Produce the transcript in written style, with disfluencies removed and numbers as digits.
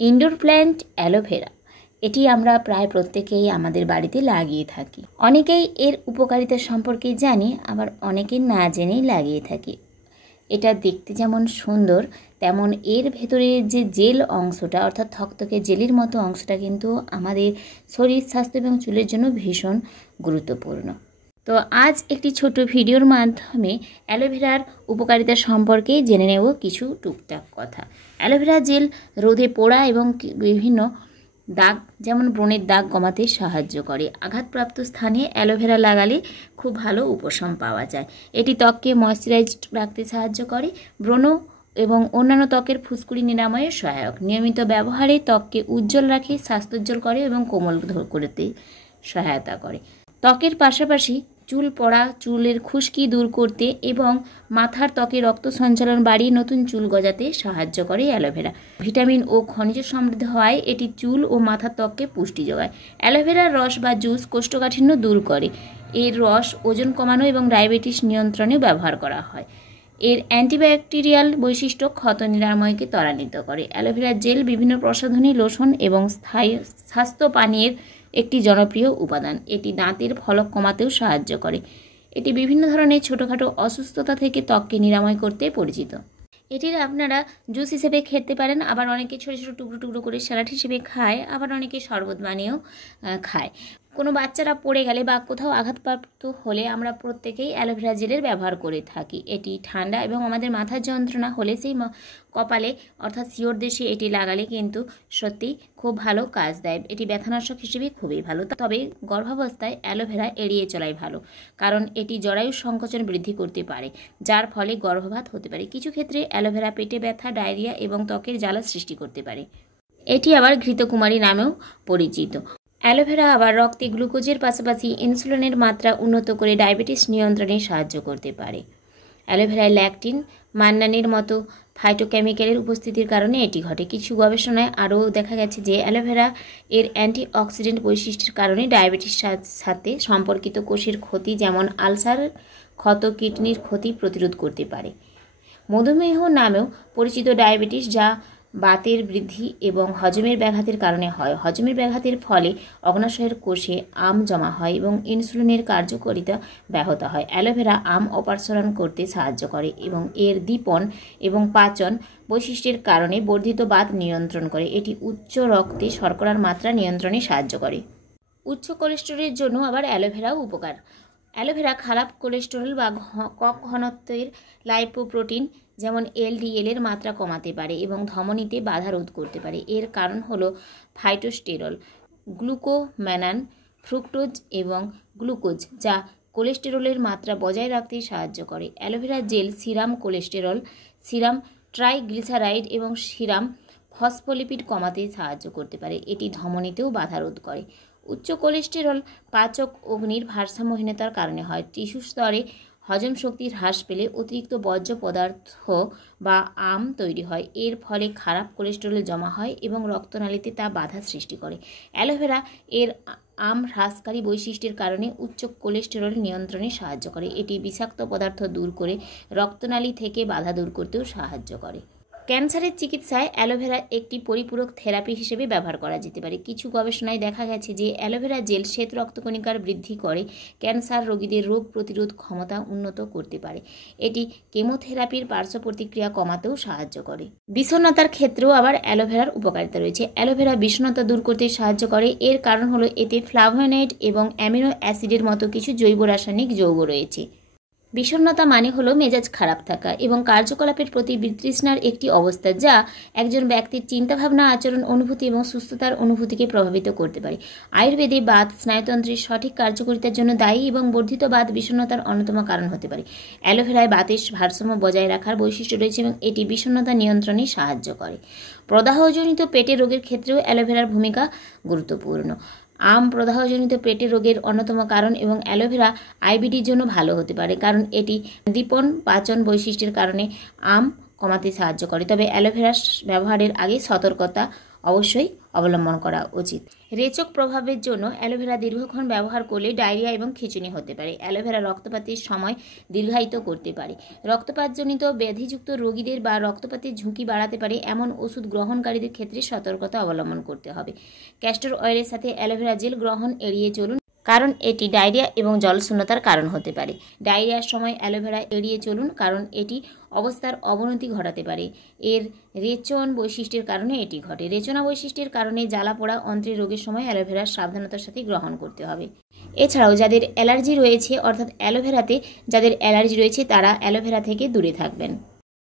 Indoor plant aloe vera. এটি আমরা প্রায় প্রত্যেকেই আমাদের বাড়িতে লাগিয়ে থাকি। অনেকেই এর উপকারিতা সম্পর্কে জানি, আবার অনেকে না জেনেই লাগিয়ে থাকি। এটা দেখতে যেমন সুন্দর, তেমন এর ভেতরের যে জেল অংশটা, অর্থাৎ থকথকে জেলের মতো অংশটা কিন্তু আমাদের শরীর স্বাস্থ্য এবং চুলের জন্য ভীষণ গুরুত্বপূর্ণ। তো আজ একটি ছোট ভিডিওর মাধ্যমে অ্যালোভেরার উপকারিতা সম্পর্কে জেনে নেব কিছু টুকটাক কথা। অ্যালোভেরা জেল রোদে পোড়া এবং বিভিন্ন দাগ, যেমন ব্রণের দাগ কমাতে সাহায্য করে। আঘাতপ্রাপ্ত স্থানে অ্যালোভেরা লাগালে খুব ভালো উপশম পাওয়া যায়। এটি ত্বককে ময়শ্চারাইজড রাখতে সাহায্য করে। ব্রণ এবং অন্যান্য ত্বকের ফুসকুড়ি নিরাময়ে সহায়ক। নিয়মিত ব্যবহারে ত্বককে উজ্জ্বল রাখে, স্বাস্থ্যোজ্জ্বল করে এবং কোমল করতে সহায়তা করে। ত্বকের পাশাপাশি চুল পড়া, চুলের খুশকি দূর করতে এবং মাথার ত্বকে রক্ত সঞ্চালন বাড়িয়ে নতুন চুল গজাতে সাহায্য করে অ্যালোভেরা। ভিটামিন ও খনিজ সমৃদ্ধ হওয়ায় এটি চুল ও মাথার ত্বককে পুষ্টি যোগায়। অ্যালোভেরার রস বা জুস কোষ্ঠকাঠিন্য দূর করে। এর রস ওজন কমানো এবং ডায়াবেটিস নিয়ন্ত্রণেও ব্যবহার করা হয়। এর অ্যান্টিব্যাকটেরিয়াল বৈশিষ্ট্য ক্ষত নিরাময়কে ত্বরান্বিত করে। অ্যালোভেরা জেল বিভিন্ন প্রসাধনী, লোশন এবং স্থায়ী স্বাস্থ্য পানীয়ের একটি জনপ্রিয় উপাদান। এটি দাঁতের ফলক কমাতেও সাহায্য করে। এটি বিভিন্ন ধরনের ছোটোখাটো অসুস্থতা থেকে ত্বককে নিরাময় করতে পরিচিত। এটির আপনারা জুস হিসেবে খেতে পারেন, আবার অনেকে ছোটো ছোটো টুকরো টুকরো করে স্যালাড হিসেবে খায়, আবার অনেকে শরবত বানিয়েও খায়। কোনো বাচ্চারা পড়ে গেলে বা কোথাও আঘাতপ্রাপ্ত হলে আমরা প্রত্যেকেই অ্যালোভেরা জেলের ব্যবহার করে থাকি। এটি ঠান্ডা এবং আমাদের মাথার যন্ত্রণা হলে সেই কপালে অর্থাৎ শিরদেশে এটি লাগালে কিন্তু সত্যি খুব ভালো কাজ দেয়। এটি ব্যথানাশক হিসেবে খুবই ভালো। তবে গর্ভাবস্থায় অ্যালোভেরা এড়িয়ে চলাই ভালো, কারণ এটি জরায়ু সংকোচন বৃদ্ধি করতে পারে, যার ফলে গর্ভপাত হতে পারে। কিছু ক্ষেত্রে অ্যালোভেরা পেটে ব্যথা, ডায়রিয়া এবং ত্বকের জ্বালা সৃষ্টি করতে পারে। এটি আবার ঘৃতকুমারী নামেও পরিচিত। অ্যালোভেরা আবার রক্তে গ্লুকোজের পাশাপাশি ইনসুলিনের মাত্রা উন্নত করে ডায়াবেটিস নিয়ন্ত্রণে সাহায্য করতে পারে। অ্যালোভেরায় ল্যাকটিন, মান্নানের মতো ফাইটোকেমিক্যালের উপস্থিতির কারণে এটি ঘটে। কিছু গবেষণায় আরও দেখা গেছে যে অ্যালোভেরা এর অ্যান্টিঅক্সিডেন্ট বৈশিষ্ট্যের কারণে ডায়াবেটিসের সাথে সম্পর্কিত কোষের ক্ষতি, যেমন আলসার, ক্ষত, কিডনির ক্ষতি প্রতিরোধ করতে পারে। মধুমেহ নামেও পরিচিত ডায়াবেটিস, যা বাতের বৃদ্ধি এবং হজমের ব্যাঘাতের কারণে হয়। হজমের ব্যাঘাতের ফলে অগ্নাশয়ের কোষে আম জমা হয় এবং ইনসুলিনের কার্যকারিতা ব্যাহত হয়। অ্যালোভেরা আম অপসারণ করতে সাহায্য করে এবং এর দীপন এবং পাচন বৈশিষ্ট্যের কারণে বর্ধিত বাত নিয়ন্ত্রণ করে। এটি উচ্চ রক্তে শর্করার মাত্রা নিয়ন্ত্রণে সাহায্য করে। উচ্চ কোলেস্টেরলের জন্য আবার অ্যালোভেরাও উপকার। অ্যালোভেরা খারাপ কোলেস্টেরল বা কম ঘনত্বের লাইপোপ্রোটিন যেমন এলডিএল এর মাত্রা কমাতে পারে এবং ধমনীতে বাধা রোধ করতে পারে। এর কারণ হলো ফাইটোস্টেরল, গ্লুকোম্যানান, ফ্রুক্টোজ এবং গ্লুকোজ, যা কোলেস্টেরলের মাত্রা বজায় রাখতে সাহায্য করে। Aloe vera gel serum cholesterol, serum triglyceride এবং সিরাম ফসফোলিপিড কমাতে সাহায্য করতে পারে। এটি ধমনীতেও বাধা রোধ করে। উচ্চ কোলেস্টেরল পাচক অগ্নির ভারসাম্যহীনতার কারণে হয়। টিস্যু স্তরে হজম শক্তি হ্রাস পেলে অতিরিক্ত বর্জ্য পদার্থ বা আম তৈরি হয়। এর ফলে খারাপ কোলেস্টেরল জমা হয় এবং রক্তনালীতে তা বাধা সৃষ্টি করে। অ্যালোভেরা এর আম হ্রাসকারী বৈশিষ্ট্যের কারণে উচ্চ কোলেস্টেরল নিয়ন্ত্রণে সাহায্য করে। এটি বিষাক্ত পদার্থ দূর করে রক্তনালী থেকে বাধা দূর করতেও সাহায্য করে। ক্যান্সারের চিকিৎসায় অ্যালোভেরা একটি পরিপূরক থেরাপি হিসেবে ব্যবহার করা যেতে পারে। কিছু গবেষণায় দেখা গেছে যে অ্যালোভেরা জেল শ্বেত রক্তকণিকার বৃদ্ধি করে ক্যান্সার রোগীদের রোগ প্রতিরোধ ক্ষমতা উন্নত করতে পারে। এটি কেমোথেরাপির পার্শ্ব প্রতিক্রিয়া কমাতেও সাহায্য করে। বিষণ্ণতার ক্ষেত্রেও আবার অ্যালোভেরার উপকারিতা রয়েছে। অ্যালোভেরা বিষণ্ণতা দূর করতে সাহায্য করে। এর কারণ হলো এতে ফ্লাভোনয়েড এবং অ্যামিনো অ্যাসিডের মতো কিছু জৈব রাসায়নিক যৌগ রয়েছে। বিষণ্ণতা মানে হলো মেজাজ খারাপ থাকা এবং কার্যকলাপের প্রতি বিতৃষ্ণার একটি অবস্থা, যা একজন ব্যক্তির চিন্তাভাবনা, আচরণ, অনুভূতি এবং সুস্থতার অনুভূতিকে প্রভাবিত করতে পারে। আয়ুর্বেদে বাত স্নায়ুতন্ত্রের সঠিক কার্যকারিতার জন্য দায়ী এবং বর্ধিত বাত বিষণ্ণতার অন্যতম কারণ হতে পারে। অ্যালোভেরায় বাতের ভারসাম্য বজায় রাখার বৈশিষ্ট্য রয়েছে এবং এটি বিষণ্ণতা নিয়ন্ত্রণে সাহায্য করে। প্রদাহজনিত পেটের রোগের ক্ষেত্রেও অ্যালোভেরার ভূমিকা গুরুত্বপূর্ণ। আম প্রদাহজনিত পেটের রোগের অন্যতম কারণ এবং অ্যালোভেরা আইবিডির জন্য ভালো হতে পারে, কারণ এটি দীপন পাচন বৈশিষ্ট্যের কারণে আম কমাতে সাহায্য করে। তবে অ্যালোভেরা ব্যবহারের আগে সতর্কতা অবশ্যই অবলম্বন করা উচিত। রেচক প্রভাবের জন্য অ্যালোভেরা দীর্ঘক্ষণ ব্যবহার করলে ডায়রিয়া এবং খিঁচুনি হতে পারে। অ্যালোভেরা রক্তপাতের সময় দীর্ঘায়িত করতে পারে। রক্তপাতজনিত ব্যাধিযুক্ত রোগীদের বা রক্তপাতের ঝুঁকি বাড়াতে পারে এমন ওষুধ গ্রহণকারীদের ক্ষেত্রে সতর্কতা অবলম্বন করতে হবে। ক্যাস্টর অয়েলের সাথে অ্যালোভেরা জেল গ্রহণ এড়িয়ে চলুন, কারণ এটি ডায়রিয়া এবং জলশূন্যতার কারণ হতে পারে। ডায়রিয়ার সময় অ্যালোভেরা এড়িয়ে চলুন, কারণ এটি অবস্থার অবনতি ঘটাতে পারে। এর রেচন বৈশিষ্ট্যের কারণে এটি ঘটে। রেচনা বৈশিষ্ট্যের কারণে জ্বালাপোড়া অন্ত্রের রোগের সময় অ্যালোভেরা সাবধানতার সাথে গ্রহণ করতে হবে। এছাড়াও যাদের অ্যালার্জি রয়েছে, অর্থাৎ অ্যালোভেরাতে যাদের অ্যালার্জি রয়েছে, তারা অ্যালোভেরা থেকে দূরে থাকবেন।